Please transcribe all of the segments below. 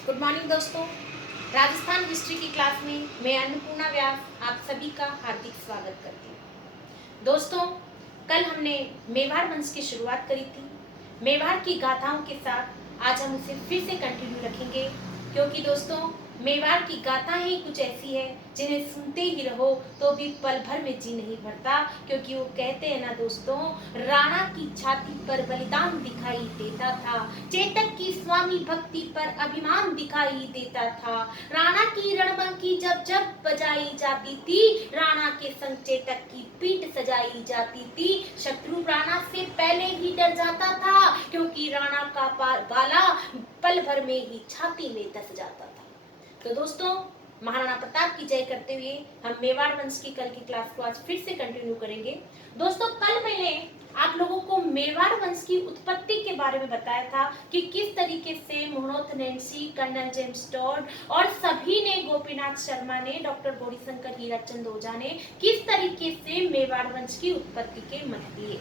Good morning दोस्तों। Rajasthan history की class में मैं अन्नपूर्णा व्यास आप सभी का हार्दिक स्वागत करती हूँ। दोस्तों, कल हमने मेवाड़ वंश की शुरुआत करी थी। मेवाड़ की गाथाओं के साथ आज हम उसे फिर से कंटिन्यू रखेंगे, क्योंकि दोस्तों मेवाड़ की गाथाएं ही कुछ ऐसी है जिन्हें सुनते ही रहो तो भी पल भर में जी नहीं भरता। क्योंकि वो कहते हैं ना दोस्तों, राणा की छाती पर बलिदान दिखाई देता था, चेतक की स्वामी भक्ति पर अभिमान दिखाई देता था। राणा की रणबंकी जब जब बजाई जाती थी, राणा के संग चेतक की पीठ सजाई जाती थी। शत्रु राणा से पहले ही डर जाता था, क्योंकि राणा का भाला पल भर में ही छाती में धस जाता था। तो दोस्तों, महाराणा प्रताप की जय करते हुए हम मेवाड़ वंश की कल की क्लास को आज फिर से कंटिन्यू करेंगे। दोस्तों, कल मैंने आप लोगों को मेवाड़ वंश की उत्पत्ति के बारे में बताया था कि किस तरीके से मोहनोथ नैन्सी, कर्नल जेम्स टॉड और सभी ने, गोपीनाथ शर्मा ने, डॉक्टर गौरीशंकर हीराचंद ओझा ने किस तरीके से मेवाड़ वंश की उत्पत्ति के मत दिए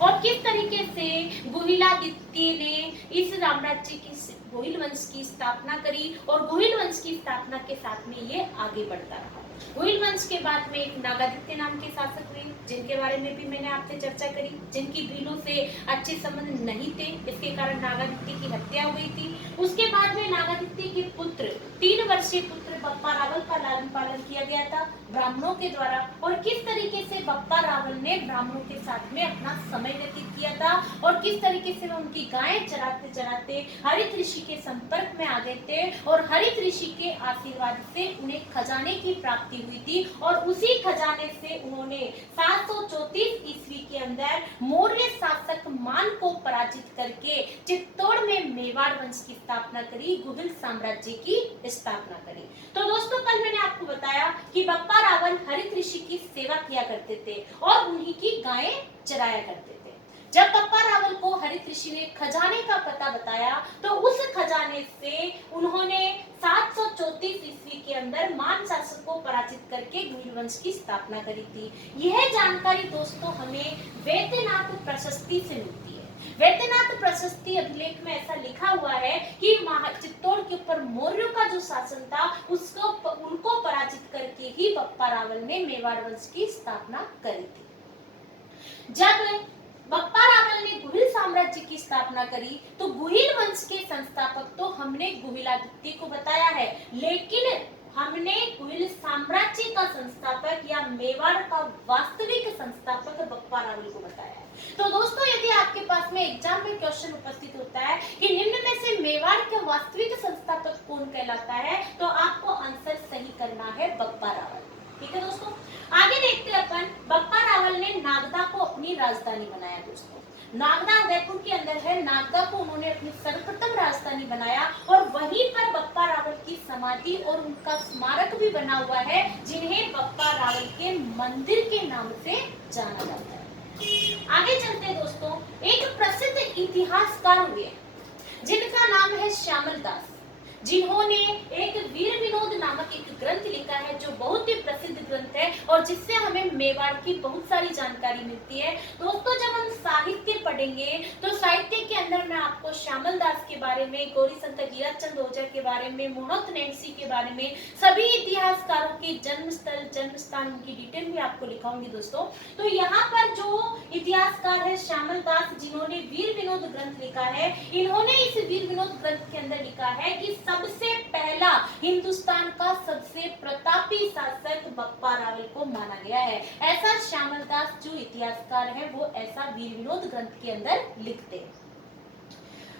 और किस तरीके से गुहिलादित्य ने इस साम्राज्य की, गोहिल वंश की स्थापना करी और गोहिल वंश की स्थापना के साथ में ये आगे बढ़ता रहा। गोहिल वंश के बाद में एक नागादित्य नाम के शासक हुए, जिनके बारे में भी मैंने आपसे चर्चा करी, जिनकी भीलों से अच्छे संबंध नहीं थे, इसके कारण नागादित्य की हत्या हुई थी। उसके बाद में नागादित्य के पुत्र, 3 वर्षीय पुत्र बप्पा रावल का लालन पालन किया गया था ब्राह्मणों के द्वारा। और किस तरीके से बप्पा रावल ने ब्राह्मणों के साथ में अपना समय व्यतीत किया था और किस तरीके से वो उनकी गायें चराते चराते हरित ऋषि के संपर्क में आ गए थे और हरित ऋषि के आशीर्वाद से उन्हें खजाने की प्राप्ति हुई थी। और उसी खजाने से उन्होंने 734 ईस्वी के अंदर मौर्य शासक मान को पराजित करके चित्तौड़ में मेवाड़ वंश की स्थापना करी, गुहिल साम्राज्य की स्थापना करी। तो दोस्तों, कल मैंने आपको बताया कि बप्पा रावल हरित ऋषि की सेवा किया करते थे और उन्हीं की गायें चराया करते थे। जब बप्पा रावल को हरित ऋषि ने खजाने का पता बताया, तो उस खजाने से उन्होंने 734 ईस्वी के अंदर मान शासक को पराजित करके गुहिल वंश की स्थापना करी थी। यह जानकारी दोस्तों हमें वैद्यनाथ प्रशस्ति से मिलती है। वैद्यनाथ प्रशस्ति अभिलेख में ऐसा लिखा हुआ है कि चित्तौड़ के ऊपर मौर्यों का जो शासन था उनको पराजित करके ही बप्पा रावल ने मेवाड़ वंश की स्थापना करी थी। जब बप्पा रावल ने गुहिल साम्राज्य की स्थापना करी, तो गुहिल वंश के संस्थापक तो हमने गुहिलादित्य को बताया है, लेकिन हमने गुहिल साम्राज्य का संस्थापक या मेवाड़ का वास्तविक संस्थापक बप्पा रावल को बताया है। तो दोस्तों, यदि आपके पास में एग्जाम में क्वेश्चन उपस्थित होता है कि निम्न में से मेवाड़ का वास्तविक संस्थापक कौन कहलाता है, तो आपको आंसर सही करना है बप्पा रावल। ठीक है दोस्तों, आगे देखते हैं अपन। बप्पा रावल ने नागदा को अपनी राजधानी बनाया। दोस्तों, नागदा उदयपुर के अंदर है, नागदा को उन्होंने अपनी सर्वप्रथम राजधानी बनाया और वहीं पर बप्पा रावल की समाधि और उनका स्मारक भी बना हुआ है, जिन्हें बप्पा रावल के मंदिर के नाम से जाना जाता है। आगे चलते हैं दोस्तों, एक प्रसिद्ध इतिहासकार हुए जिनका नाम है श्यामल दास, जिन्होंने एक वीर विनोद नामक एक ग्रंथ लिखा है, जो बहुत ही प्रसिद्ध ग्रंथ है और जिससे हमें मेवाड़ की बहुत सारी जानकारी मिलती है। दोस्तों, जब हम साहित्य पढ़ेंगे तो साहित्य के अंदर मैं आपको श्यामल दास के बारे में, गौरीशंकर हीराचंद ओझा के बारे में, मोहनोथ नैन्सी के बारे में, सभी इतिहासकारों के जन्मस्थल, जन्मस्थान, उनकी डिटेल भी आपको लिखाऊंगी। दोस्तों, तो यहाँ पर जो इतिहासकार है श्यामल दास, जिन्होंने वीर विनोद ग्रंथ लिखा है, इन्होंने इस वीर विनोद ग्रंथ के अंदर लिखा है कि सबसे पहला हिंदुस्तान का सबसे प्रतापी शासक बप्पा रावल को माना गया है। ऐसा श्यामल दास जो इतिहासकार है वो ऐसा वीर विनोद ग्रंथ के अंदर लिखते हैं।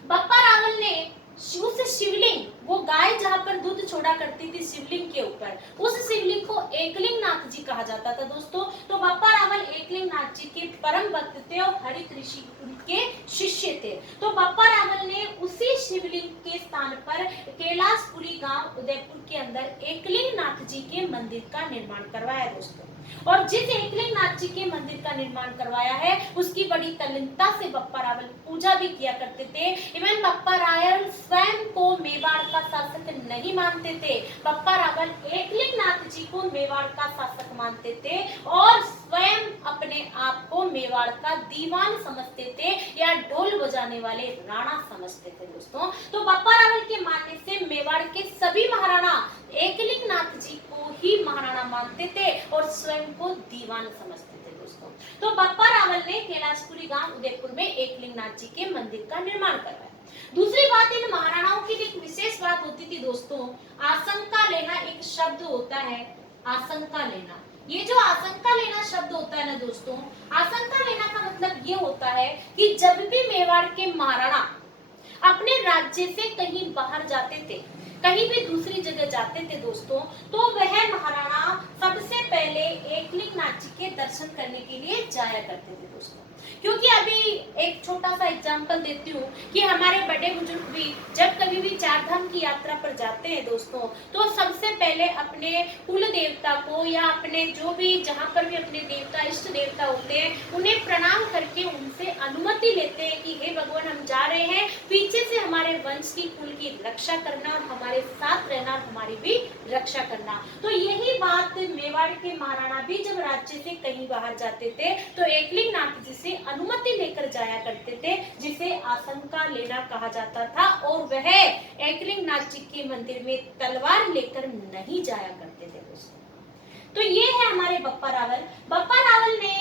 बप्पा रावल ने उस शिवलिंग, वो गाय जहां पर दूध छोड़ा करती थी शिवलिंग के ऊपर, उस शिवलिंग को एकलिंग नाथ जी कहा जाता था। दोस्तों, तो बप्पा रावल एकलिंग नाथ जी के परम भक्त थे और हरित ऋषि उनके शिष्य थे। तो बप्पा रावल ने उसी शिवलिंग के स्थान पर कैलाशपुरी गांव उदयपुर के अंदर एकलिंग नाथ जी के मंदिर का निर्माण करवाया। दोस्तों, और जिस एकलिंग नाथ जी के मंदिर का निर्माण करवाया है, उसकी बड़ी तल्लीनता से बप्पा रावल पूजा भी किया करते थे। इवन बप्पा रावल स्वयं को मेवाड़ का शासक नहीं मानते थे। बप्पा रावल एकलिंग नाथ जी को मेवाड़ का शासक मानते थे और स्वयं अपने आप को मेवाड़ का दीवान समझते थे या ढोल बजाने वाले राणा समझते थे। दोस्तों, तो बप्पा रावल के मानने से मेवाड़ के सभी महाराणा एकलिंग नाथ जी को ही महाराणा मानते थे और स्वयं को दीवान समझते थे दोस्तों। तो बप्पा रावल ने कैलाशपुरी गांव उदयपुर में एकलिंग नाथ जी के मंदिर का निर्माण करवाया। दूसरी बात, इन महाराणाओं की एक विशेष बात होती थी दोस्तों, आशंका लेना एक शब्द होता है, आशंका लेना। ये जो आशंका लेना शब्द होता है ना दोस्तों, आशंका लेना का मतलब ये होता है कि जब भी मेवाड़ के महाराणा अपने राज्य से कहीं बाहर जाते थे, कहीं भी दूसरी जगह जाते थे दोस्तों, तो वह महाराणा सबसे पहले एकलिंग नाथ जी के दर्शन करने के लिए जाया करते थे दोस्तों। क्योंकि अभी एक छोटा सा एग्जांपल देती हूँ कि हमारे बड़े बुजुर्ग भी जब कभी भी चार धाम की यात्रा पर जाते हैं दोस्तों, तो सबसे पहले अपने कुल देवता को या अपने जो भी जहाँ पर भी अपने देवता इष्ट देवता होते हैं उन्हें प्रणाम करके उनसे अनुमति लेते हैं कि हे भगवान, हम जा रहे हैं, पीछे से हमारे वंश की कुल की रक्षा करना और हमारे साथ रहना और हमारी भी रक्षा करना। तो यही बात मेवाड़ के महाराणा भी जब राज्य से कहीं बाहर जाते थे तो एकलिंग नाथ जी से अनुमति लेकर जाया करते थे, जिसे आशंका लेना कहा जाता था। और वह एकलिंग नाथ जी के मंदिर में तलवार लेकर नहीं जाया करते थे दोस्तों। तो ये है हमारे बप्पा रावल। बप्पा रावल ने,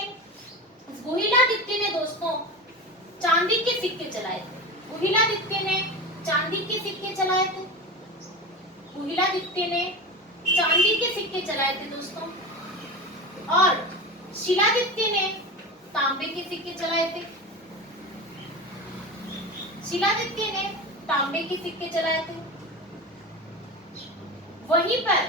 गुहिलादित्य ने दोस्तों चांदी के सिक्के चलाए थे। गुहिलादित्य ने चांदी के सिक्के चलाए थे। गुहिलादित्य ने चांदी के सिक्के चलाए थे दोस्तों, और शिलादित्य ने तांबे के सिक्के चलाए थे। शिलादित्य ने तांबे के सिक्के चलाए थे। वहीं पर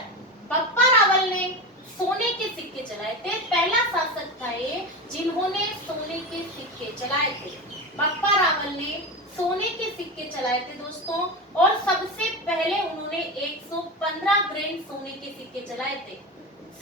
बप्पा रावल ने सोने के सिक्के चलाए थे। पहला शासक था ये जिन्होंने सोने के सिक्के चलाए थे। बप्पा रावल ने सोने के सिक्के चलाए थे दोस्तों, और सबसे पहले उन्होंने 115 ग्रेन सोने के सिक्के चलाए थे।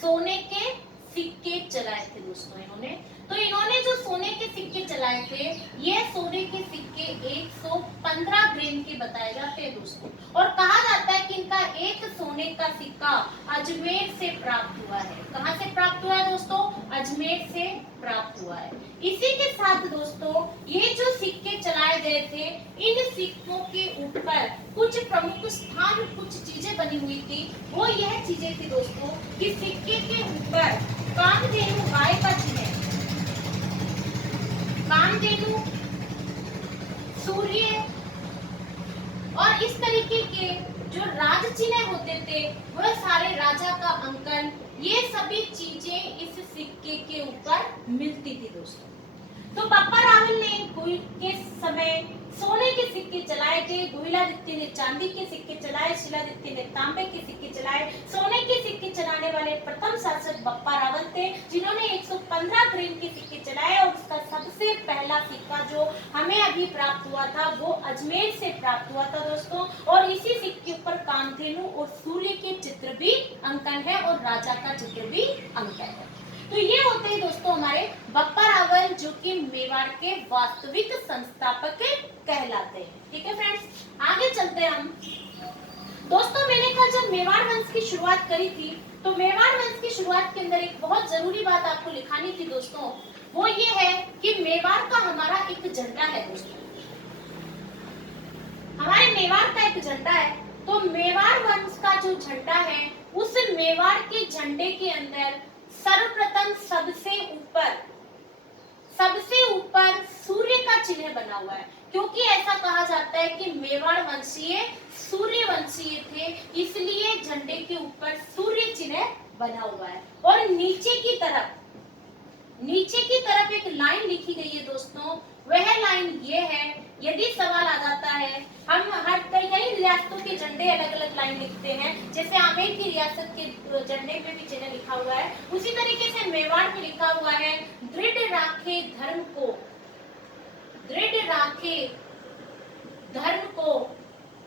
सोने के सिक्के चलाए थे दोस्तों इन्होंने। तो इन्होंने जो सोने के सिक्के चलाए थे, ये सोने के सिक्के 115 ग्रेन के बताए जाते हैं दोस्तों। और कहा जाता है कि इनका एक सोने का सिक्का अजमेर से प्राप्त हुआ है। कहां से प्राप्त हुआ है दोस्तों? अजमेर से प्राप्त हुआ है। इसी के साथ दोस्तों ये जो सिक्के चलाए गए थे, इन सिक्कों के ऊपर कुछ प्रमुख स्थान, कुछ चीजें बनी हुई थी। वो यह चीजें थी दोस्तों कि सिक्के के ऊपर कामधेनु गाय का चिन्ह, कामधेनु, सूर्य और इस तरीके के जो राज चिन्ह होते थे, वह सारे राजा का अंकन, ये सभी चीजें इस सिक्के के ऊपर मिलती थी दोस्तों। तो बप्पा रावल ने के समय सोने के सिक्के चलाए थे, गुहिलादित्य ने चांदी के सिक्के चलाए, शिलादित्य ने तांबे के सिक्के चलाए। सोने के सिक्के चलाने वाले प्रथम शासक बप्पा रावल थे, जिन्होंने 115 ग्रेन के सिक्के चलाए। और उसका सबसे पहला सिक्का जो हमें अभी प्राप्त हुआ था, वो अजमेर से प्राप्त हुआ था दोस्तों। और इसी सिक्के पर कामधेनु और सूर्य के चित्र भी अंकन है और राजा का चित्र भी अंकन है। तो ये होते हैं दोस्तों हमारे बप्पा रावल, जो कि मेवाड़ के वास्तविक संस्थापक कहलाते हैं। ठीक है फ्रेंड्स, आगे चलते हैं हम। दोस्तों मैंने कल जब मेवाड़ वंश की शुरुआत करी थी, तो मेवाड़ वंश की शुरुआत के अंदर एक बहुत जरूरी बात आपको लिखानी थी दोस्तों। वो ये है कि मेवाड़ का हमारा एक झंडा है दोस्तों, हमारे मेवाड़ का एक झंडा है। तो मेवाड़ वंश का जो झंडा है, उस मेवाड़ के झंडे के अंदर सर्वप्रथम सबसे ऊपर सूर्य का चिन्ह बना हुआ है, क्योंकि ऐसा कहा जाता है कि मेवाड़ वंशीय सूर्य वंशीय थे, इसलिए झंडे के ऊपर सूर्य चिन्ह बना हुआ है। और नीचे की तरफ एक लाइन लिखी गई है दोस्तों, वह लाइन ये है। यदि सवाल आ जाता है, हम हर कई रियासतों के झंडे अलग अलग लाइन लिखते हैं, जैसे आमेर की रियासत के झंडे पे भी चिन्ह लिखा हुआ है, उसी तरीके से मेवाड़ में लिखा हुआ है, दृढ़ राखे धर्म को, दृढ़ राखे धर्म को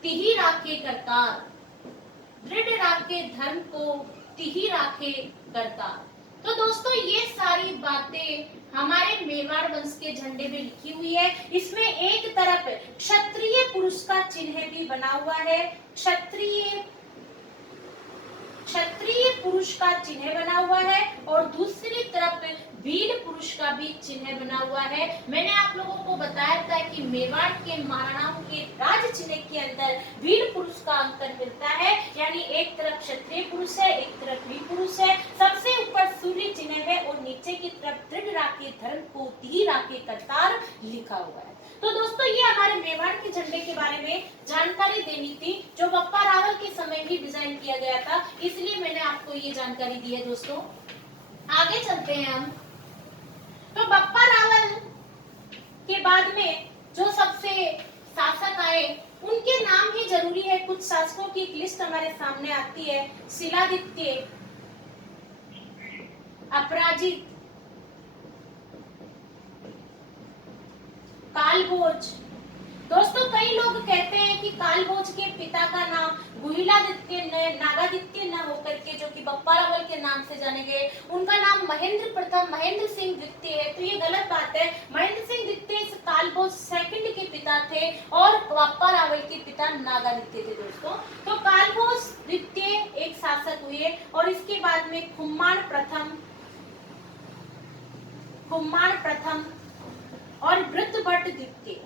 तिहि राखे करतार, दृढ़ राखे धर्म को तिहि राखे करतार। तो दोस्तों ये सारी बातें हमारे मेवाड़ वंश के झंडे में लिखी हुई है। इसमें एक तरफ क्षत्रिय पुरुष का चिन्ह भी बना हुआ है, क्षत्रिय पुरुष का चिन्ह बना हुआ है, और दूसरी तरफ वीर पुरुष का भी चिन्ह बना हुआ है। मैंने आप लोगों को बताया था कि मेवाड़ के महाराणाओं के राज चिन्ह के अंदर वीर पुरुष का अंकन मिलता है, यानी एक तरफ क्षत्रिय पुरुष है, एक तरफ वीर पुरुष है, सबसे ऊपर सूर्य चिन्ह है और नीचे की तरफ दृढ़ राखे धर्म को धी राखे करतार लिखा हुआ है। तो दोस्तों ये हमारे मेवाड़ के झंडे के बारे में जानकारी देनी थी, जो बप्पा रावल के समय भी डिजाइन किया गया था, इसलिए मैंने आपको ये जानकारी दी है। दोस्तों आगे चलते हैं हम। तो बप्पा रावल के बाद में जो सबसे शासक आए उनके नाम ही जरूरी है। कुछ शासकों की एक लिस्ट हमारे सामने आती है। शिलादित्य, अपराजित, कालभोज। दोस्तों कई लोग कहते हैं कि कालभोज के पिता का नाम गुहिलादित्य नागादित्य न होकर के, जो कि बप्पा रावल के नाम से जाने गए, उनका नाम महेंद्र प्रथम महेंद्र सिंह द्वितीय है। तो ये गलत बात है। महेंद्र सिंह द्वितीय इस कालभोज सेकंड के पिता थे और बप्पा रावल के पिता नागादित्य थे। दोस्तों तो कालभोज द्वितीय एक शासक हुए और इसके बाद में खुम्माण प्रथम और वृत्रभट्ट द्वितीय।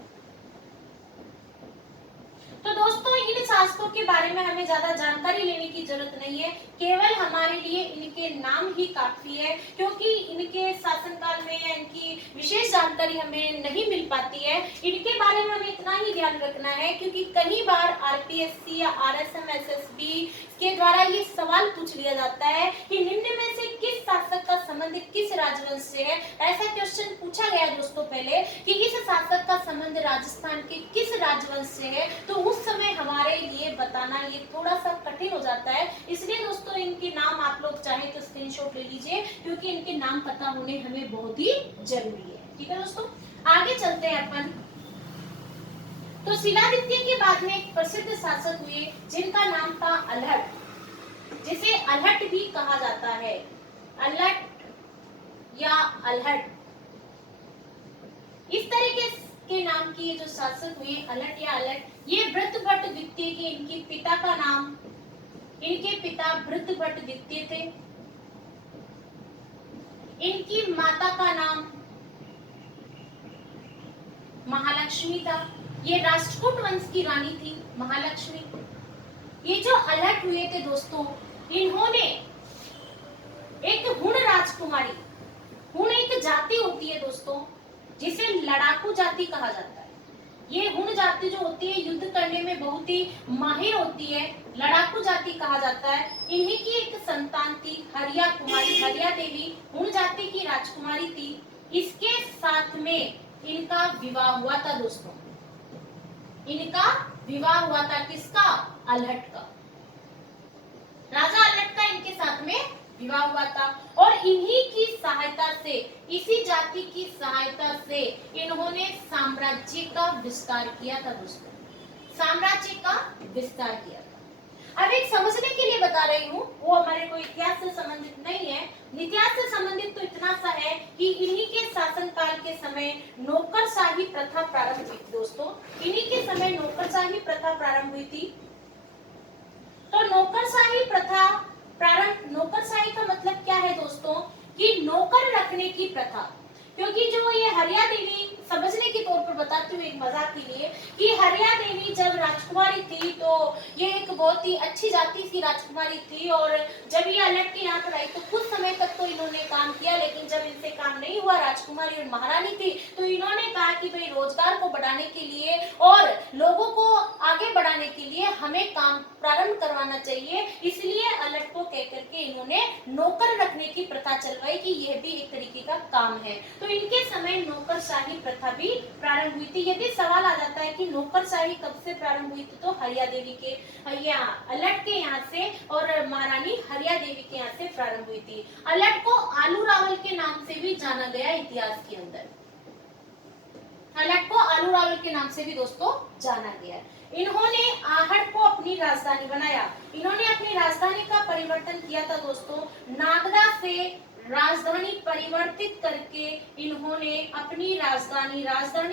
तो दोस्तों इन शासकों के बारे में हमें ज्यादा जानकारी लेने की जरूरत नहीं है, केवल हमारे लिए इनके नाम ही काफी है, क्योंकि इनके शासनकाल में इनकी विशेष जानकारी हमें नहीं मिल पाती है। इनके बारे में हमें इतना ही ध्यान रखना है, क्योंकि कई बार आरपीएससी या आरएसएम एसएसबी के द्वारा ये सवाल पूछ लिया जाता है कि निम्न में से किस शासक का संबंध किस राजवंश से है। ऐसा क्वेश्चन पूछा गया दोस्तों पहले कि इस शासक का संबंध राजस्थान के किस राजवंश से है, तो उस समय हमारे लिए बताना ये थोड़ा सा कठिन हो जाता है। इसलिए दोस्तों इनके नाम आप लोग चाहे तो स्क्रीनशॉट ले लीजिए, क्योंकि इनके नाम पता होने हमें बहुत ही जरूरी है। ठीक है दोस्तों आगे चलते हैं अपन। तो शिलादित्य के बाद में एक प्रसिद्ध शासक हुए जिनका नाम था अलहट, जिसे अलहट भी कहा जाता है। अलहट या अलहट, इस तरीके के नाम की जो शासक हुए अलहट या अलहट, ये वृत्रभट्ट द्वितीय के इनके पिता का नाम, इनके पिता वृत्रभट्ट द्वितीय थे। इनकी माता का नाम महालक्ष्मी था। ये राष्ट्रकूट वंश की रानी थी महालक्ष्मी। ये जो अलहट हुए थे दोस्तों, इन्होंने एक हुण राजकुमारी, हुण एक जाति होती है दोस्तों जिसे लड़ाकू जाति कहा जाता है। ये हुण जाति जो होती है युद्ध करने में बहुत ही माहिर होती है, लड़ाकू जाति कहा जाता है। इन्हीं की एक संतान थी हरिया कुमारी, हरिया देवी हुण जाति की राजकुमारी थी। इसके साथ में इनका विवाह हुआ था दोस्तों। इनका विवाह हुआ था किसका? अलहट का। राजा अलहट का इनके साथ में विवाह हुआ था और इन्हीं की सहायता से, इसी जाति की सहायता से इन्होंने साम्राज्य का विस्तार किया था दोस्तों। साम्राज्य का विस्तार किया था। अब एक समझने के लिए बता रही हूँ, वो हमारे को इतिहास से संबंधित नहीं है। इतिहास से संबंधित तो इतना सा है कि इन्हीं के शासनकाल के समय नौकरशाही प्रथा प्रारंभ हुई थी दोस्तों। इन्हीं के समय नौकरशाही प्रथा प्रारंभ हुई थी। तो नौकरशाही प्रथा प्रारंभ, नौकरशाही का मतलब क्या है दोस्तों कि नौकर रखने की प्रथा। क्योंकि जो ये हरिया देवी, समझने के तौर पर बताती हूँ एक मजाक के लिए, कि हरिया देवी जब राजकुमारी थी तो ये एक बहुत ही अच्छी जाति की राजकुमारी थी और जब ये अलहट के यहाँ पर आई तो कुछ समय तक तो इन्होंने काम किया, लेकिन जब इनसे काम नहीं हुआ, राजकुमारी और महारानी थी, तो इन्होंने कहा कि भाई रोजगार को बढ़ाने के लिए और लोगों को आगे बढ़ाने के लिए हमें काम प्रारंभ करवाना चाहिए। इसलिए अलहट को कह करके इन्होंने नौकर रखने की प्रथा चलवाई कि यह भी एक तरीके का काम है। तो इनके समय नौकरशाही प्रथा भी प्रारंभ हुई थी। यदि सवाल आ जाता है कि नौकरशाही कब से प्रारंभ हुई थी, तो हरिया देवी के, अलहट के यहाँ से और महारानी हरिया देवी के यहाँ से प्रारंभ हुई थी। अलहट को आलू रावल के नाम से भी जाना गया इतिहास के अंदर। अलहट को आलू रावल के नाम से भी दोस्तों जाना गया। इन्होंने आहट को अपनी राजधानी बनाया। इन्होंने अपनी राजधानी का परिवर्तन किया था दोस्तों। नागदा से राजधानी परिवर्तित करके इन्होंने अपनी राजधानी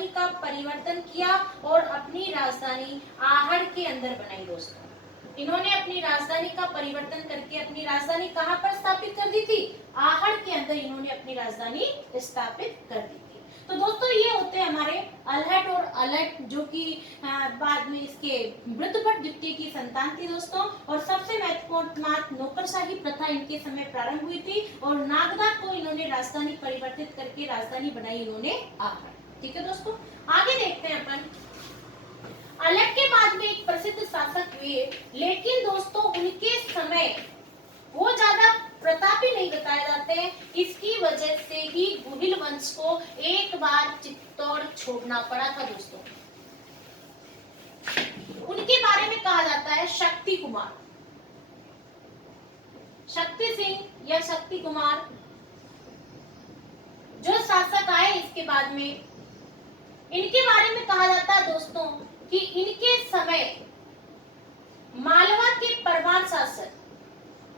का परिवर्तन किया और अपनी राजधानी आहड़ के अंदर बनाई दोस्तों। इन्होंने अपनी राजधानी का परिवर्तन करके अपनी राजधानी कहां पर स्थापित कर दी थी? आहड़ के अंदर इन्होंने अपनी राजधानी स्थापित कर दी थी। तो दोस्तों ये होते हैं हमारे अलहट और अलट, जो कि बाद में इसके वृद्धभट्ट द्वितीय की संतान थी दोस्तों। और सबसे महत्वपूर्ण बात, नौकरशाही प्रथा इनके समय प्रारंभ हुई थी और नागदा को इन्होंने राजधानी परिवर्तित करके राजधानी बनाई इन्होंने आहट। ठीक है दोस्तों, आगे देखते हैं अपन। अलग के बाद में एक प्रसिद्ध शासक हुए, लेकिन दोस्तों उनके समय वो ज्यादा प्रतापी नहीं बताए जाते हैं। इसकी वजह से ही गुहिल वंश को एक बार चित्तौड़ छोड़ना पड़ा था दोस्तों। उनके बारे में कहा जाता है शक्ति कुमार, शक्ति सिंह या शक्ति कुमार जो शासक आए इसके बाद में। इनके बारे में कहा जाता है दोस्तों कि इनके समय मालवा के परमार शासक,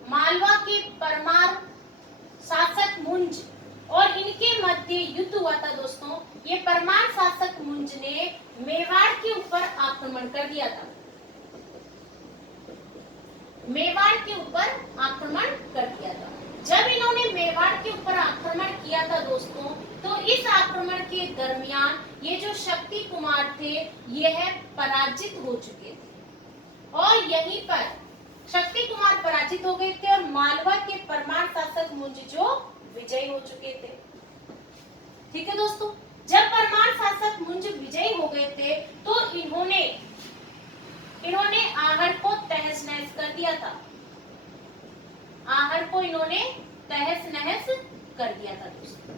मालवा के परमार शासक मुंज और इनके मध्य युद्ध हुआ था दोस्तों। ये परमार शासक मुंज ने मेवाड़ के ऊपर आक्रमण कर दिया था, मेवाड़ के ऊपर आक्रमण कर दिया था। जब इन्होंने मेवाड़ के ऊपर आक्रमण किया था दोस्तों, तो इस आक्रमण के दरमियान ये जो शक्ति कुमार थे यह पराजित हो चुके थे और यहीं पर शक्ति कुमार पराजित हो गए थे और मालवा के परमार शासक मुंज जो विजयी हो चुके थे। ठीक है दोस्तों, जब परमार शासक मुंज विजयी हो गए थे तो इन्होंने आहट को तहस नहस कर दिया था, आहट को इन्होंने तहस नहस कर दिया था दोस्तों।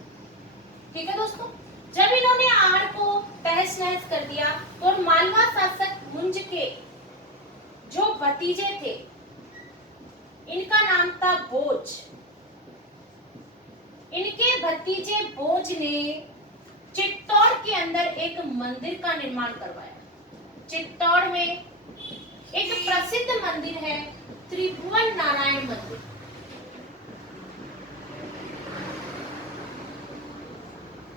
ठीक है दोस्तों, जब इन्होंने आहट को तहस नहस कर दिया तो मालवा शासक मुंज के जो भतीजे थे, इनका नाम था भोज। इनके भतीजे भोज ने चित्तौड़ के अंदर एक मंदिर का निर्माण करवाया। चित्तौड़ में एक प्रसिद्ध मंदिर है त्रिभुवन नारायण मंदिर।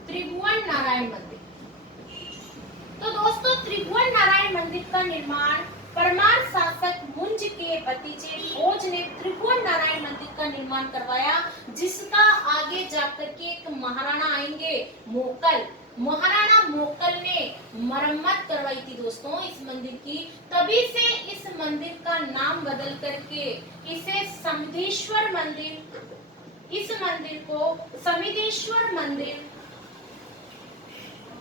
त्रिभुवन नारायण मंदिर। तो दोस्तों त्रिभुवन नारायण मंदिर का निर्माण परमार शासक मुंज के भतीजे भोज ने त्रिभुवन नारायण मंदिर का निर्माण करवाया, जिसका आगे जाकर के एक महाराणा आएंगे मोकल, महाराणा मोकल ने मरम्मत करवाई थी दोस्तों इस मंदिर की। तभी से इस मंदिर का नाम बदल करके इसे समिधेश्वर मंदिर, इस मंदिर को समिधेश्वर मंदिर,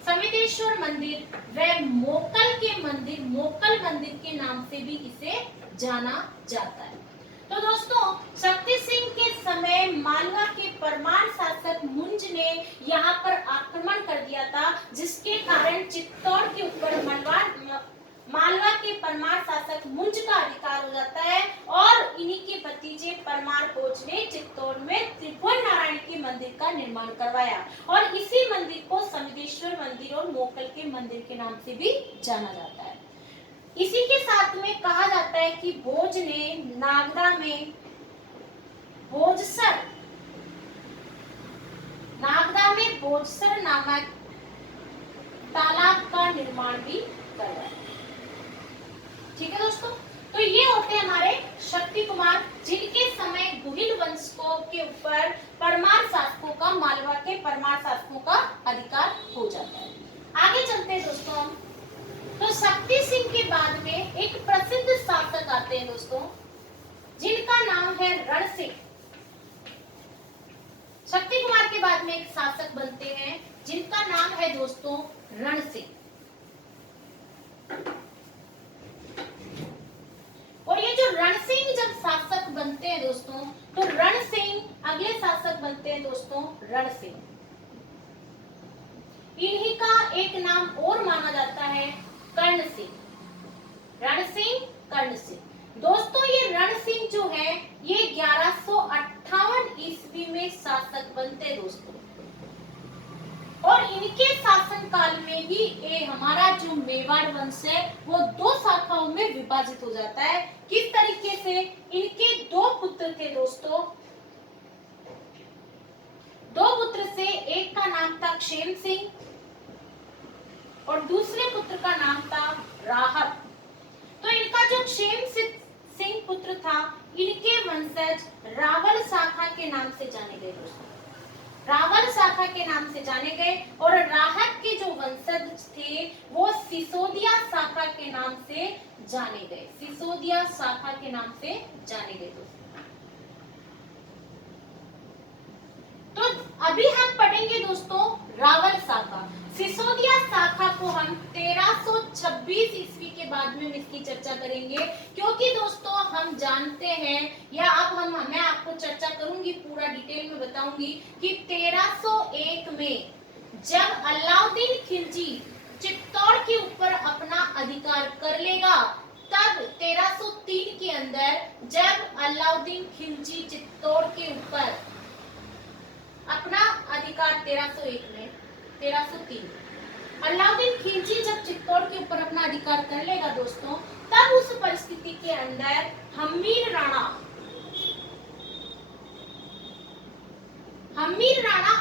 समिधेश्वर मंदिर व मोकल के मंदिर, मोकल मंदिर के नाम से भी इसे जाना जाता है। तो दोस्तों शक्ति सिंह के समय मालवा के परमार शासक मुंज ने यहाँ पर आक्रमण कर दिया था, जिसके कारण चित्तौड़ के ऊपर मालवा के परमार शासक मुंज का अधिकार हो जाता है और इन्हीं के भतीजे परमार भोज ने चित्तौड़ में त्रिभुवन नारायण के मंदिर का निर्माण करवाया और इसी मंदिर को समिधेश्वर मंदिर और मोकल के मंदिर के नाम से भी जाना जाता है। इसी के साथ में कहा जाता है कि भोज ने नागदा में भोजसर, नागदा में भोजसर नामक तालाब का निर्माण भी करवाया। ठीक है दोस्तों, तो ये होते हैं हमारे शक्ति कुमार, जिनके समय गुहिल वंश को के ऊपर परमार शासकों का, मालवा के परमार शासकों का अधिकार हो जाता है। आगे चलते हैं दोस्तों हम। तो शक्ति सिंह के बाद में एक प्रसिद्ध शासक आते हैं दोस्तों, जिनका नाम है रण सिंह। शक्ति कुमार के बाद में एक शासक बनते हैं जिनका नाम है दोस्तों रण सिंह। और ये जो रण सिंह जब शासक बनते हैं दोस्तों, तो रण सिंह अगले शासक बनते हैं दोस्तों रण सिंह। इन्हीं का एक नाम और माना जाता है कर्ण सिंह। रण सिंह, कर्ण सिंह। दोस्तों ये रण सिंह जो है ये 1158 ईस्वी में शासक बनते दोस्तों और इनके शासन काल में ही ये हमारा जो मेवाड़ वंश है वो दो शाखाओं में विभाजित हो जाता है। किस तरीके से? इनके दो पुत्र थे दोस्तों, दो पुत्र से एक का नाम था क्षेम सिंह और दूसरे पुत्र का नाम था राहत। तो इनका जो क्षेम सिंह पुत्र था, इनके वंशज रावल शाखा के नाम से जाने गए दोस्तों। रावल शाखा के नाम से जाने गए और राहत के जो वंशज थे वो सिसोदिया शाखा के नाम से जाने गए, सिसोदिया शाखा के नाम से जाने गए दोस्तों। तो अभी हम पढ़ेंगे दोस्तों रावल शाखा। सिसोदिया शाखा को हम 1326 ईस्वी के बाद में इसकी चर्चा करेंगे, क्योंकि दोस्तों हम जानते हैं या अब मैं आपको चर्चा करूंगी, पूरा डिटेल में बताऊंगी कि 1301 में जब अलाउद्दीन खिलजी चित्तौड़ के ऊपर अपना अधिकार कर लेगा, तब 1303 के अंदर जब अलाउद्दीन खिलजी चित्तौड़ के ऊपर अपना अधिकार 1301 में 1303 अलाउद्दीन खिलजी जब चित्तौड़ के ऊपर अपना अधिकार कर लेगा दोस्तों, तब उस परिस्थिति के अंदर हम्मीर राणा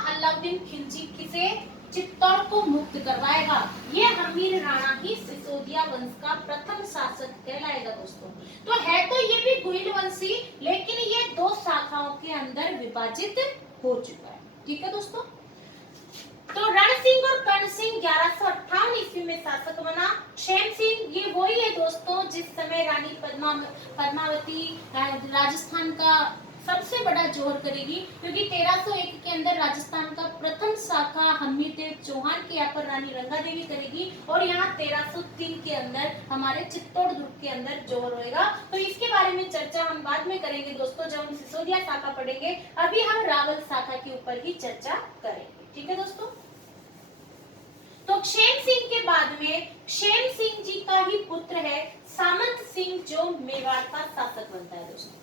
अलाउद्दीन खिलजी से चित्तौड़ को मुक्त करवाएगा। ये हम्मीर राणा ही सिसोदिया वंश का प्रथम शासक कहलाएगा दोस्तों। तो है तो ये भी गुइल वंशी, लेकिन ये दो शाखाओं के अंदर विभाजित हो चुका है। ठीक है दोस्तों। तो रण सिंह और कर्ण सिंह 1158 ईस्वी में शासक बना। क्षेम सिंह ये वही है दोस्तों जिस समय रानी पद्मावती राजस्थान का सबसे बड़ा जोर करेगी, क्योंकि 1301 के अंदर राजस्थान का प्रथम शाखा हम्मीदेव चौहान के यहाँ पर रानी रंगा देवी करेगी, और यहाँ 1303 के अंदर हमारे चित्तौड़ दुर्ग के अंदर जोर होएगा। तो इसके बारे में चर्चा हम बाद में करेंगे दोस्तों, जब हम सिसोदिया शाखा पढ़ेंगे। अभी हम रावल शाखा के ऊपर ही चर्चा करेंगे। ठीक है दोस्तों। तो क्षेम सिंह के बाद में क्षेम सिंह जी का ही पुत्र है सामंत सिंह, जो मेवाड़ का शासक बनता है दोस्तों।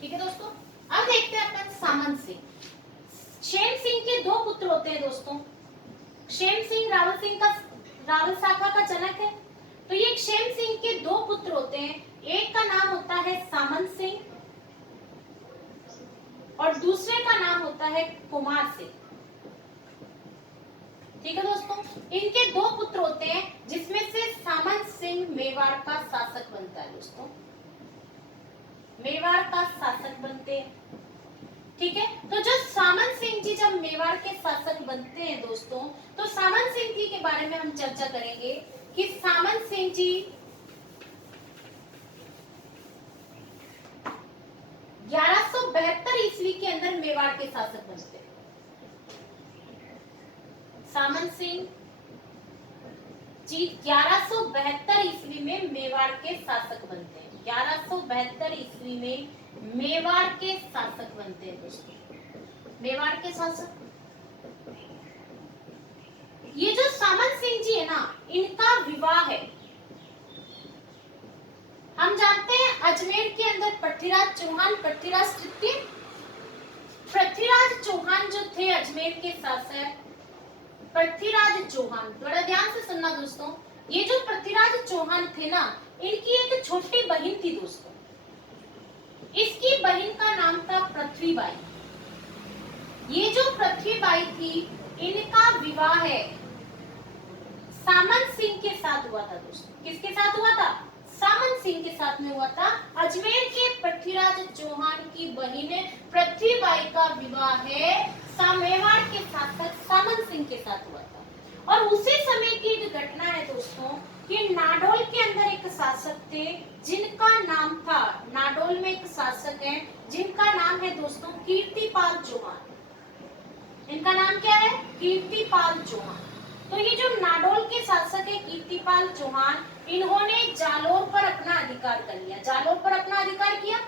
ठीक है दोस्तों। अब देखते हैं अपन सामंत सिंह। क्षेम सिंह के दो पुत्र होते हैं दोस्तों। क्षेम सिंह रावल शाखा का जनक है। तो ये क्षेम सिंह के दो पुत्र होते हैं, एक का नाम होता है सामंत सिंह और दूसरे का नाम होता है कुमार सिंह। ठीक है दोस्तों। इनके दो पुत्र होते हैं, जिसमें से सामंत सिंह मेवाड़ का शासक बनता है दोस्तों, मेवाड़ का शासक बनते हैं। ठीक है। तो जो सामंत सिंह जी जब मेवाड़ के शासक बनते हैं दोस्तों, तो सामंत सिंह जी के बारे में हम चर्चा करेंगे कि सामंत सिंह जी 1172 ईस्वी के अंदर मेवाड़ के शासक बनते हैं। सामंत सिंह जी 1172 ईस्वी में मेवाड़ के शासक बनते हैं। 1172 ईस्वी में मेवाड़ के शासक बनते हैं दोस्तों, मेवाड़ के शासक। ये जो सामंत सिंह जी है ना, इनका विवाह है, हम जानते हैं अजमेर के अंदर पृथ्वीराज चौहान, पृथ्वीराज चौहान जो थे अजमेर के शासक, पृथ्वीराज चौहान, बड़ा ध्यान से सुनना दोस्तों। ये जो पृथ्वीराज चौहान थे ना, इनकी एक छोटी बहन थी दोस्तों। इसकी बहन का नाम था पृथ्वीबाई। ये जो पृथ्वीबाई थी, इनका विवाह है सामंत सिंह के साथ हुआ था दोस्तों। किसके साथ हुआ था? सामंत सिंह के साथ में हुआ था। अजमेर के पृथ्वीराज चौहान की बहन पृथ्वीबाई का विवाह है मेवाड़ के शासक सामंत सिंह के साथ हुआ था। और उसी समय की एक घटना है दोस्तों कि नाडोल के अंदर एक शासक थे जिनका नाम था, नाडोल में एक शासक है जिनका नाम है दोस्तों कीर्तिपाल चौहान। इनका नाम क्या है? कीर्तिपाल चौहान। तो ये जो नाडोल के शासक है कीर्तिपाल चौहान, इन्होंने जालोर पर अपना अधिकार कर लिया। जालोर पर अपना अधिकार किया,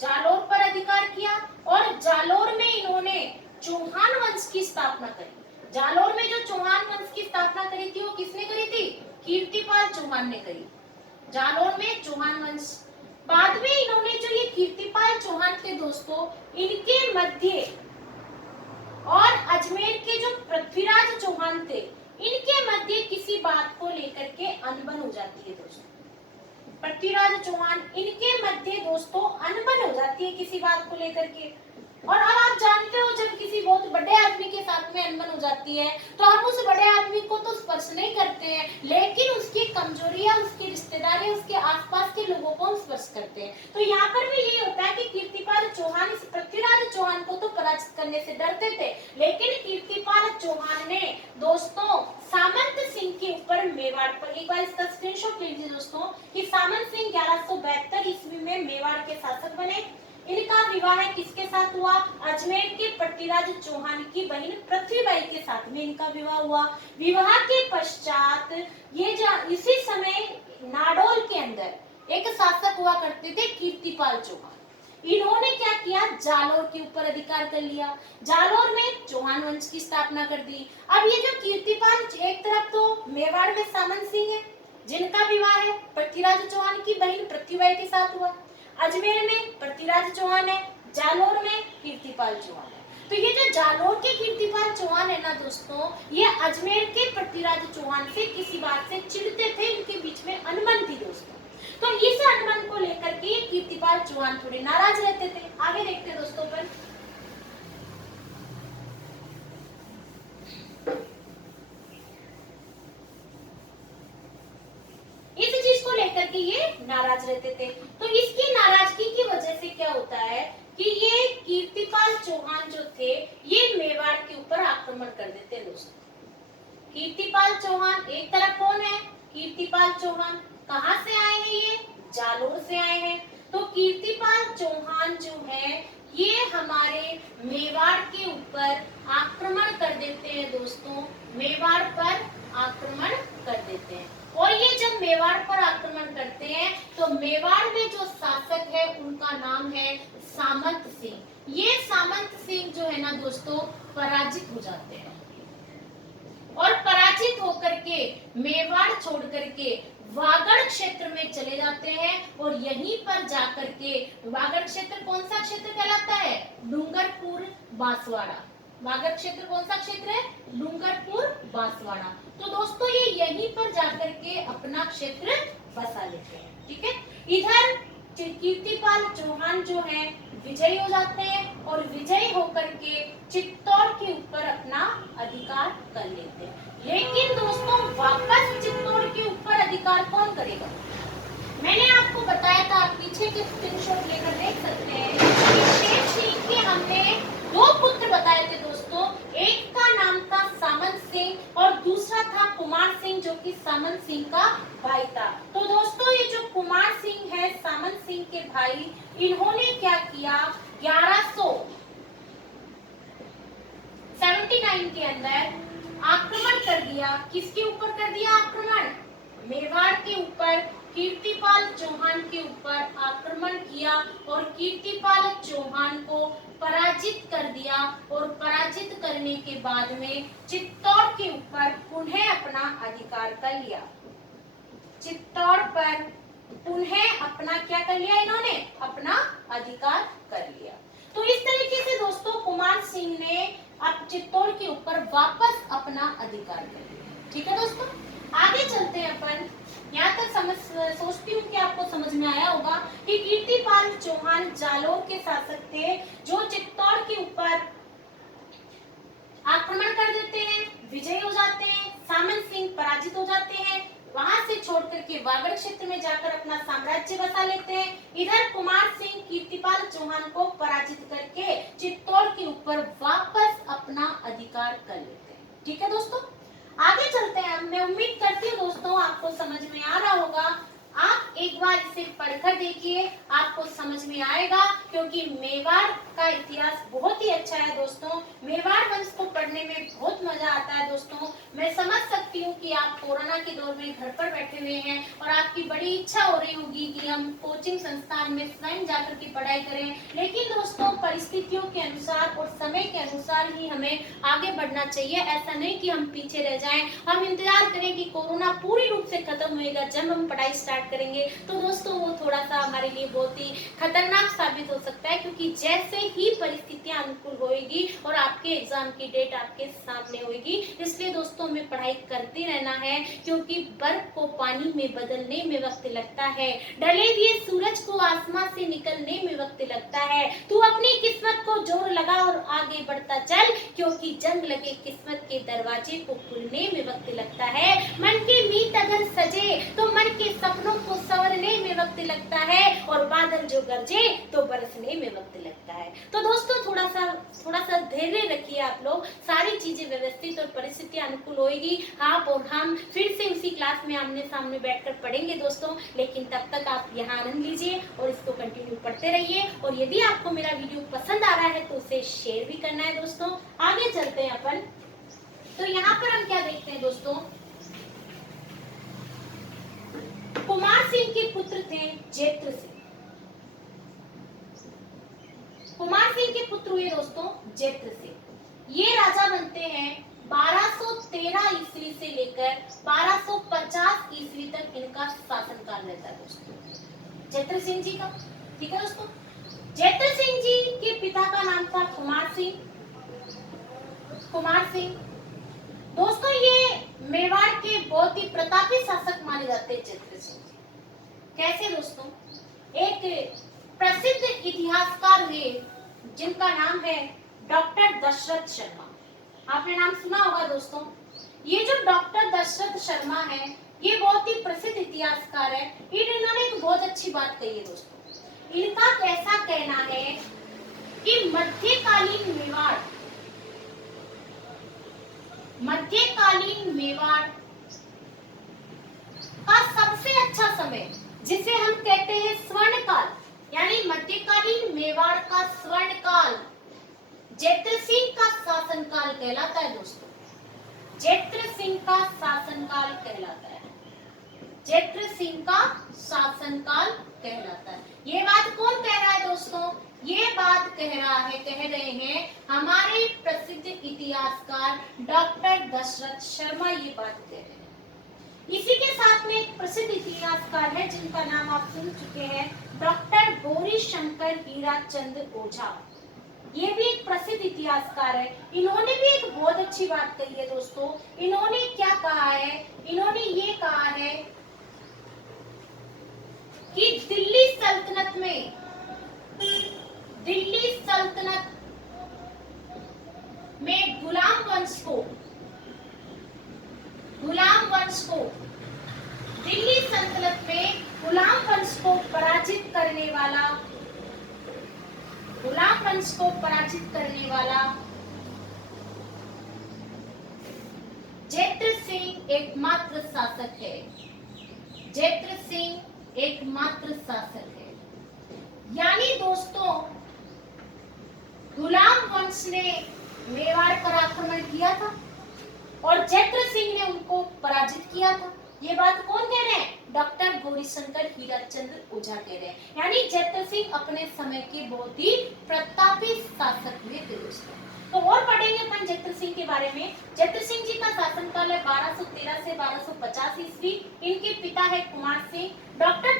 जालोर पर अधिकार किया, और जालोर में इन्होंने चौहान वंश की स्थापना करी। जालोर में जो चौहान वंश की स्थापना करी थी, वो किसने करी थी? कीर्तिपाल चौहान ने करी। जालोर में चौहान वंश। बाद में इन्होंने जो ये कीर्तिपाल चौहान थे दोस्तों, इनके मध्य और अजमेर के जो पृथ्वीराज चौहान थे, इनके मध्य किसी बात को लेकर के अनबन हो जाती है दोस्तों। पृथ्वीराज चौहान, इनके मध्य दोस्तों अनबन हो जाती है किसी बात को लेकर के। और अब आप जानते हो जब किसी बहुत बड़े आदमी के साथ में अनबन हो हो जाती है तो हम उस बड़े आदमी को तो स्पर्श नहीं करते हैं, लेकिन उसकी कमजोरियां, उसकी रिश्तेदारी, उसके आसपास के लोगों को हम स्पर्श करते हैं। तो यहाँ पर भी यही होता है कि कीर्तिपाल चौहान इस पृथ्वीराज चौहान को तो पराजित करने से डरते थे, लेकिन कीर्तिपाल चौहान ने दोस्तों सामंत सिंह के ऊपर मेवाड़ पर, एक बार इसका स्क्रीनशॉट ले लीजिए दोस्तों, कि सामंत सिंह 1172 ईस्वी में मेवाड़ के शासक बने। इनका विवाह किसके साथ हुआ? अजमेर के पृथ्वीराज चौहान की बहन पृथ्वीबाई के साथ में इनका विवाह हुआ। विवाह के पश्चात ये इसी समय नाडोल के अंदर एक शासक हुआ करते थे कीर्तिपाल चौहान। इन्होंने क्या किया? जालोर के ऊपर अधिकार कर लिया, जालोर में चौहान वंश की स्थापना कर दी। अब ये जो कीर्तिपाल, एक तरफ तो मेवाड़ में सामंत सिंह है जिनका विवाह है पृथ्वीराज चौहान की बहन पृथ्वीबाई के साथ हुआ, अजमेर में पृथ्वीराज चौहान है, जालोर में कीर्तिपाल चौहान है। तो ये जो जालोर के कीर्तिपाल चौहान है ना दोस्तों, ये अजमेर के पृथ्वीराज चौहान से किसी बात से चिढ़ते थे, इनके बीच में अनबन थी दोस्तों। तो इस अनबन को लेकर के कीर्तिपाल चौहान थोड़े नाराज रहते थे। आगे देखते हैं दोस्तों पर, इस चीज को लेकर के ये नाराज रहते थे। तो इसकी नाराजगी की वजह से क्या होता है कि ये कीर्तिपाल चौहान जो थे ये मेवाड़ के ऊपर आक्रमण कर देते हैं दोस्तों। कीर्तिपाल चौहान एक तरफ कौन है? कीर्तिपाल चौहान कहां से आए हैं? ये जालोर से आए हैं। तो कीर्तिपाल चौहान जो है ये हमारे मेवाड़ के ऊपर आक्रमण कर देते हैं दोस्तों, मेवाड़ पर आक्रमण कर देते हैं। और ये जब मेवाड़ पर आक्रमण करते हैं तो मेवाड़ में जो शासक है उनका नाम है सामंत सिंह। ये सामंत सिंह जो है ना दोस्तों पराजित हो जाते हैं और पराजित होकर के मेवाड़ छोड़ करके वागड़ क्षेत्र में चले जाते हैं और यहीं पर जाकर के, वागड़ क्षेत्र कौन सा क्षेत्र कहलाता है? डूंगरपुर बांसवाड़ा। वागड़ क्षेत्र कौन सा क्षेत्र है? डूंगरपुर बांसवाड़ा। तो दोस्तों ये यहीं पर जाकर के अपना क्षेत्र बसा लेते हैं। ठीक है, इधर कीर्तिपाल चौहान जो है विजयी हो जाते हैं और विजयी होकर के चित्तौड़ के ऊपर अपना अधिकार कर लेते हैं। लेकिन दोस्तों वापस चित्तौड़ के ऊपर अधिकार कौन करेगा? मैंने आपको बताया था, आप पीछे के स्क्रीनशॉट लेकर देख सकते हैं कि शेर सिंह के हमने दो पुत्र बताए थे दोस्तों। एक का नाम था सामंत सिंह और दूसरा था कुमार सिंह जो कि सामंत सिंह का भाई था। तो दोस्तों ये जो कुमार सिंह है सामंत सिंह के भाई, इन्होंने क्या किया? 1179 के अंदर आक्रमण कर दिया। किसके ऊपर कर दिया आक्रमण? मेवाड़ के ऊपर कीर्तिपाल चौहान के ऊपर आक्रमण किया और कीर्तिपाल चौहान को पराजित कर दिया। और पराजित करने के बाद में चित्तौड़ के ऊपर पुनः अपना अधिकार कर लिया। चित्तौड़ पर पुनः अपना क्या कर लिया? इन्होंने अपना अधिकार कर लिया। तो इस तरीके से दोस्तों कुमार सिंह ने अब चित्तौड़ के ऊपर वापस अपना अधिकार कर लिया। ठीक है दोस्तों, आगे चलते हैं अपन। यहाँ तक सोचती हूँ कि आपको समझ में आया होगा कि कीर्तिपाल चौहान जालोर के शासक थे जो चित्तौड़ के ऊपर आक्रमण कर देते हैं, विजयी हो जाते हैं, सामंत सिंह पराजित हो जाते हैं, वहां से छोड़ करके वागड़ क्षेत्र में जाकर अपना साम्राज्य बसा लेते हैं। इधर कुमार सिंह कीर्तिपाल चौहान को पराजित करके चित्तौड़ के ऊपर वापस अपना अधिकार कर लेते हैं। ठीक है दोस्तों, आगे चलते हैं। मैं उम्मीद करती हूँ दोस्तों आपको समझ में आ रहा होगा। आप एक बार इसे पढ़कर देखिए, आपको समझ में आएगा, क्योंकि मेवाड़ का इतिहास बहुत ही अच्छा है दोस्तों। मेवाड़ वंश को पढ़ने में बहुत मजा आता है दोस्तों। मैं समझ सकती हूँ कि आप कोरोना के दौर में घर पर बैठे हुए हैं और आपकी बड़ी इच्छा हो रही होगी कि हम कोचिंग संस्थान में स्वयं जाकर के पढ़ाई करें, लेकिन दोस्तों परिस्थितियों के अनुसार और समय के अनुसार ही हमें आगे बढ़ना चाहिए। ऐसा नहीं कि हम पीछे रह जाएं, हम इंतजार करें कि कोरोना पूरी रूप से खत्म होएगा जब हम पढ़ाई स्टार्ट करेंगे। तो दोस्तों वो थोड़ा सा हमारे लिए बहुत ही खतरनाक साबित हो सकता है, क्योंकि जैसे ही परिस्थितियां अनुकूल होएगी और आपके एग्जाम की डेट आपके सामने होएगी, इसलिए दोस्तों हमें पढ़ाई करते रहना है, क्योंकि बर्फ को पानी में बदलने में वक्त लगता है, ढले हुए सूरज को आसमान से निकलने में वक्त लगता है। तू अपनी किस्मत को जोर लगा और आगे बढ़ता चल, क्योंकि जंग लगे किस्मत के दरवाजे को खुलने में वक्त लगता है। मन की मीत अगर सजे तो मन के सपनों को संवरने में वक्त लगता है, और बादल जो गरजे तो बरसने में वक्त लगता है। तो दोस्तों थोड़ा सा धैर्य रखिए आप लोग, सारी चीजें व्यवस्थित और परिस्थितियां अनुकूल होएगी। आप और हम फिर से उसी क्लास में आमने सामने बैठकर पढ़ेंगे दोस्तों, लेकिन तब तक आप यहाँ आनंद लीजिए और इसको कंटिन्यू पढ़ते रहिए। और यदि आपको मेरा वीडियो पसंद आ रहा है तो उसे शेयर भी करना है दोस्तों। आगे चलते हैं अपन। तो यहाँ पर हम क्या देखते हैं दोस्तों, कुमार सिंह के पुत्र थे जेत्र सिंह। कुमार सिंह के पुत्र हुए दोस्तों जेत्र सिंह। ये राजा बनते हैं 1213 ईस्वी से लेकर 1250 ईस्वी तक इनका शासनकाल रहता है दोस्तों, जेत्र सिंह जी का। ठीक है दोस्तों, जेत्र सिंह जी के पिता का नाम था कुमार सिंह। कुमार सिंह दोस्तों ये मेवाड़ के बहुत ही प्रतापी शासक माने जाते हैं जेत्र सिंह जी। कैसे दोस्तों, एक प्रसिद्ध इतिहासकार हुए जिनका नाम है डॉक्टर दशरथ शर्मा। आपने नाम सुना होगा दोस्तों। ये जो डॉक्टर दशरथ शर्मा है ये बहुत ही प्रसिद्ध इतिहासकार है। इन्होंने एक बहुत अच्छी बात कही है दोस्तों। इनका ऐसा कहना है कि मध्यकालीन मेवाड़ का सबसे अच्छा समय, जिसे हम कहते हैं स्वर्ण काल, यानी मध्यकालीन मेवाड़ का स्वर्ण काल जेत्र सिंह का शासनकाल कहलाता है दोस्तों। जेत्र सिंह का शासनकाल कहलाता है। जेत्र सिंह का शासनकाल कहलाता है। ये बात कौन कह रहा है दोस्तों? ये बात कह रहे हैं हमारे प्रसिद्ध इतिहासकार डॉक्टर दशरथ शर्मा, ये बात कह रहे हैं। इसी के साथ में एक प्रसिद्ध इतिहासकार है जिनका नाम आप सुन चुके हैं, डॉक्टर गौरी शंकर हीराचंद ओझा। ये भी एक प्रसिद्ध इतिहासकार है। इन्होंने भी एक बहुत अच्छी बात कही है दोस्तों। इन्होंने क्या कहा है? इन्होंने ये कहा है कि दिल्ली सल्तनत में गुलाम वंश को दिल्ली सल्तनत में गुलाम वंश को पराजित करने वाला जेत्र सिंह एकमात्र शासक है। जेत्र सिंह एकमात्र शासक है। यानी दोस्तों गुलाम वंश ने मेवाड़ पर आक्रमण किया था और जेत्र सिंह ने उनको पराजित किया था। ये बात कौन कह रहे हैं? डॉक्टर गौरीशंकर हीराचंद ओझा कह रहे हैं। यानी जेत्र सिंह अपने समय के बहुत ही प्रतापी शासक हुए थे दोस्तों। तो और पढ़ेंगे अपन जेत्र सिंह के बारे में। जेत्र सिंह जी का शासनकाल है 1213 से 1250 ईस्वी। इनके पिता है कुमार सिंह। डॉक्टर